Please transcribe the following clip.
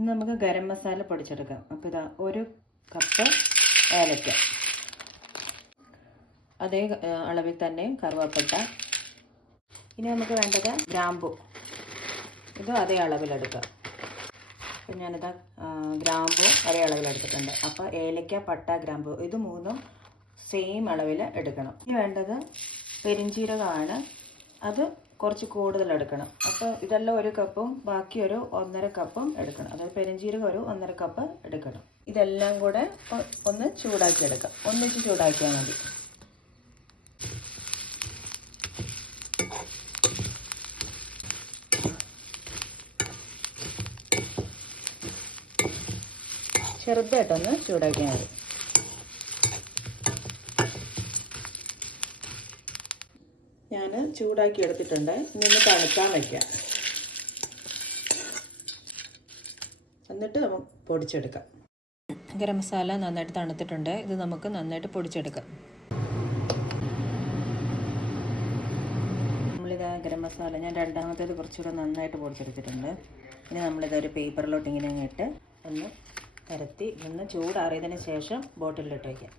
ഇനി നമുക്ക് ഗരം മസാല പൊടിച്ചെടുക്കാം. അപ്പോൾ ഇതാ ഒരു കപ്പ് ഏലക്ക. അതേ അളവിൽ തന്നെ കറുവാപ്പട്ട. ഇനി നമുക്ക് വേണ്ടത് ഗ്രാമ്പു. ഇതും അതേ അളവിലെടുക്കാം. അപ്പം ഞാനിതാ ഗ്രാമ്പു അതേ അളവിലെടുത്തിട്ടുണ്ട്. അപ്പോൾ ഏലക്ക പട്ട ഗ്രാമ്പു ഇത് മൂന്നും സെയിം അളവിൽ എടുക്കണം. ഇനി വേണ്ടത് പെരിഞ്ചീരകമാണ്. അത് കുറച്ച് കൂടുതൽ എടുക്കണം. അപ്പോൾ ഇതെല്ലാം ഒരു കപ്പും ബാക്കി ഒരു ഒന്നര കപ്പും എടുക്കണം. അതായത് പെരഞ്ചീരകം ഒരു ഒന്നര കപ്പ് എടുക്കണം. ഇതെല്ലാം കൂടെ ഒന്ന് ചൂടാക്കി എടുക്കാം. ഒന്നിച്ച് ചൂടാക്കിയാൽ മതി. ചെറുതായിട്ടൊന്ന് ചൂടാക്കിയാൽ മതി. ഞാൻ ചൂടാക്കി എടുത്തിട്ടുണ്ട്. ഇനി ഒന്ന് തണുക്കാൻ വയ്ക്കാം എന്നിട്ട് നമുക്ക് പൊടിച്ചെടുക്കാം. ഗരം മസാല നന്നായിട്ട് തണുത്തിട്ടുണ്ട്. ഇത് നമുക്ക് നന്നായിട്ട് പൊടിച്ചെടുക്കാം. നമ്മളിത് ഗരം മസാല ഞാൻ രണ്ടാമത്തേത് കുറച്ചുകൂടെ നന്നായിട്ട് പൊടിച്ചെടുത്തിട്ടുണ്ട്. ഇനി നമ്മളിത് ഒരു പേപ്പറിലോട്ട് ഇങ്ങനെ ഇട്ട് ഒന്ന് പരത്തി ഒന്ന് ചൂടാറിയതിന് ശേഷം ബോട്ടിലിട്ട് വയ്ക്കാം